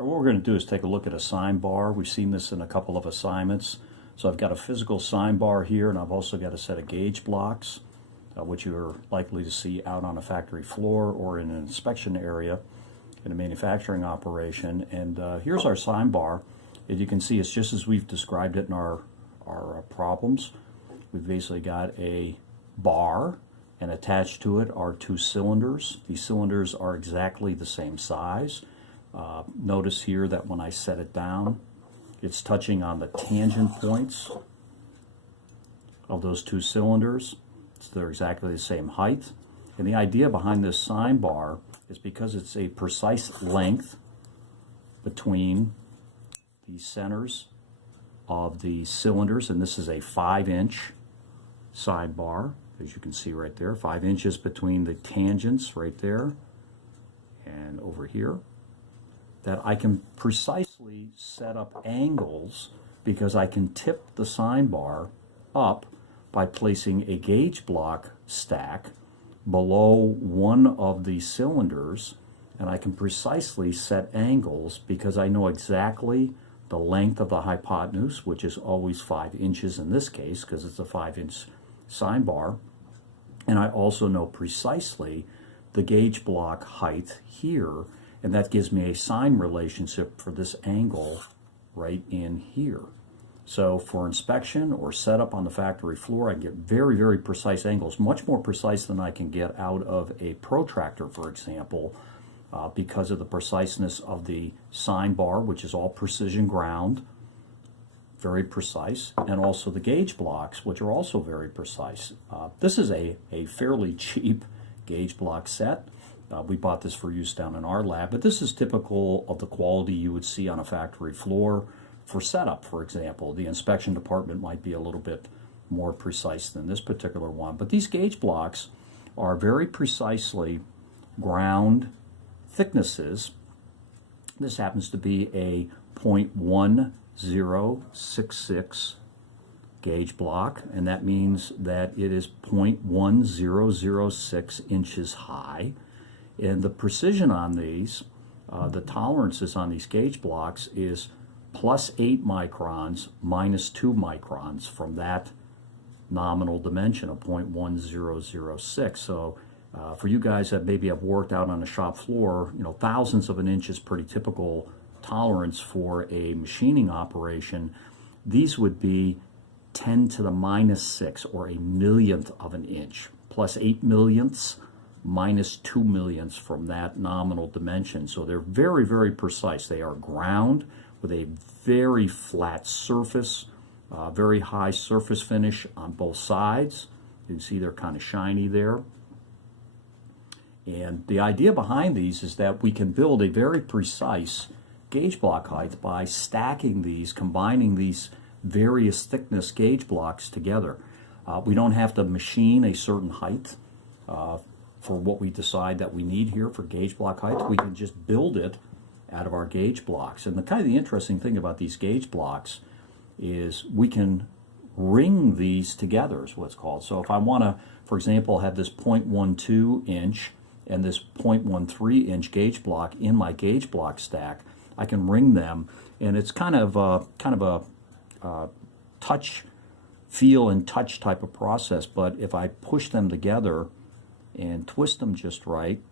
So what we're going to do is take a look at a sine bar. We've seen this in a couple of assignments. So I've got a physical sine bar here, and I've also got a set of gauge blocks, which you're likely to see out on a factory floor or in an inspection area in a manufacturing operation. And here's our sine bar. As you can see, it's just as we've described it in our problems. We've basically got a bar, and attached to it are two cylinders. These cylinders are exactly the same size. Notice here that when I set it down, it's touching on the tangent points of those two cylinders. So they're exactly the same height. And the idea behind this sine bar is because it's a precise length between the centers of the cylinders, and this is a 5-inch sine bar, as you can see right there, 5 inches between the tangents right there and over here, that I can precisely set up angles because I can tip the sine bar up by placing a gauge block stack below one of the cylinders, and I can precisely set angles because I know exactly the length of the hypotenuse, which is always 5 inches in this case because it's a 5-inch sine bar, and I also know precisely the gauge block height here, and that gives me a sine relationship for this angle right in here. So for inspection or setup on the factory floor, I get very, very precise angles, much more precise than I can get out of a protractor, for example, because of the preciseness of the sine bar, which is all precision ground, very precise, and also the gauge blocks, which are also very precise. This is a fairly cheap gauge block set. We bought this for use down in our lab, but this is typical of the quality you would see on a factory floor for setup, for example. The inspection department might be a little bit more precise than this particular one, but these gauge blocks are very precisely ground thicknesses. This happens to be a 0.1066 gauge block, and that means that it is 0.1006 inches high. And the precision on these, the tolerances on these gauge blocks is +8 microns, -2 microns from that nominal dimension of 0.1006. So for you guys that maybe have worked out on a shop floor, you know, thousands of an inch is pretty typical tolerance for a machining operation. These would be 10 to the -6, or a millionth of an inch, +8 millionths, -2 millionths from that nominal dimension. So they're very, very precise. They are ground with a very flat surface, very high surface finish on both sides. You can see they're kind of shiny there. And the idea behind these is that we can build a very precise gauge block height by stacking these, combining these various thickness gauge blocks together. We don't have to machine a certain height for what we decide that we need here for gauge block height. We can just build it out of our gauge blocks. And the interesting thing about these gauge blocks is we can ring these together, is what's called. So if I want to, for example, have this 0.12 inch and this 0.13 inch gauge block in my gauge block stack, I can ring them, and it's kind of a touch, feel and touch type of process. But if I push them together and twist them just right,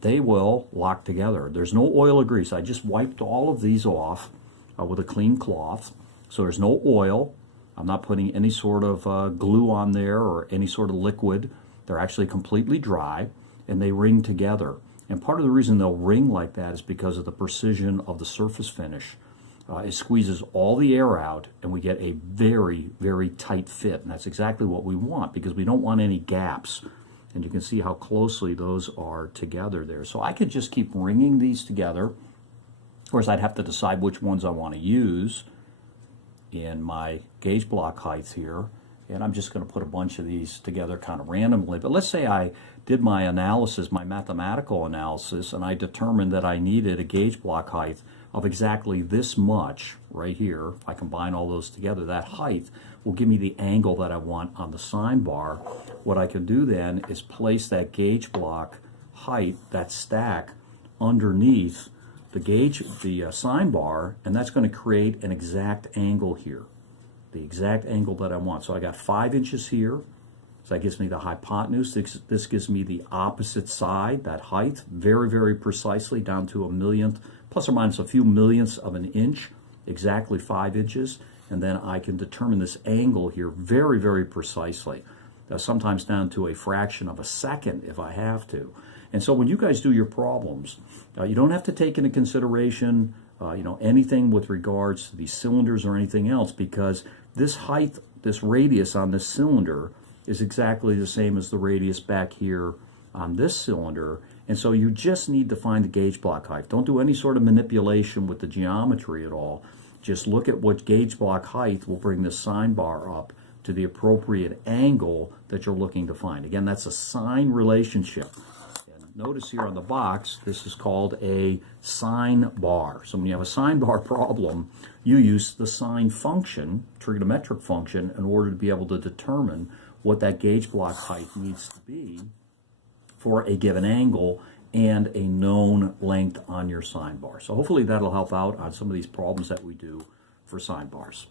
they will lock together. There's no oil or grease. I just wiped all of these off with a clean cloth, so there's no oil. I'm not putting any sort of glue on there or any sort of liquid. They're actually completely dry, and they ring together. And part of the reason they'll ring like that is because of the precision of the surface finish. It squeezes all the air out, and we get a very, very tight fit. And that's exactly what we want, because we don't want any gaps. And you can see how closely those are together there. So I could just keep ringing these together. Of course, I'd have to decide which ones I want to use in my gauge block heights here. And I'm just going to put a bunch of these together kind of randomly. But let's say I did my analysis, my mathematical analysis, and I determined that I needed a gauge block height of exactly this much right here. If I combine all those together, that height will give me the angle that I want on the sine bar. What I can do then is place that gauge block height, that stack, underneath the sine bar, and that's going to create an exact angle here, the exact angle that I want. So I got 5 inches here, so that gives me the hypotenuse. This gives me the opposite side, that height, very, very precisely, down to a millionth, plus or minus a few millionths of an inch, exactly 5 inches. And then I can determine this angle here very, very precisely, sometimes down to a fraction of a second if I have to. And so when you guys do your problems, you don't have to take into consideration anything with regards to these cylinders or anything else, because this height, this radius on this cylinder is exactly the same as the radius back here on this cylinder. And so you just need to find the gauge block height. Don't do any sort of manipulation with the geometry at all. Just look at what gauge block height will bring this sine bar up to the appropriate angle that you're looking to find. Again, that's a sine relationship. And notice here on the box, this is called a sine bar. So when you have a sine bar problem, you use the sine function, trigonometric function, in order to be able to determine what that gauge block height needs to be for a given angle and a known length on your sine bar. So hopefully that'll help out on some of these problems that we do for sine bars.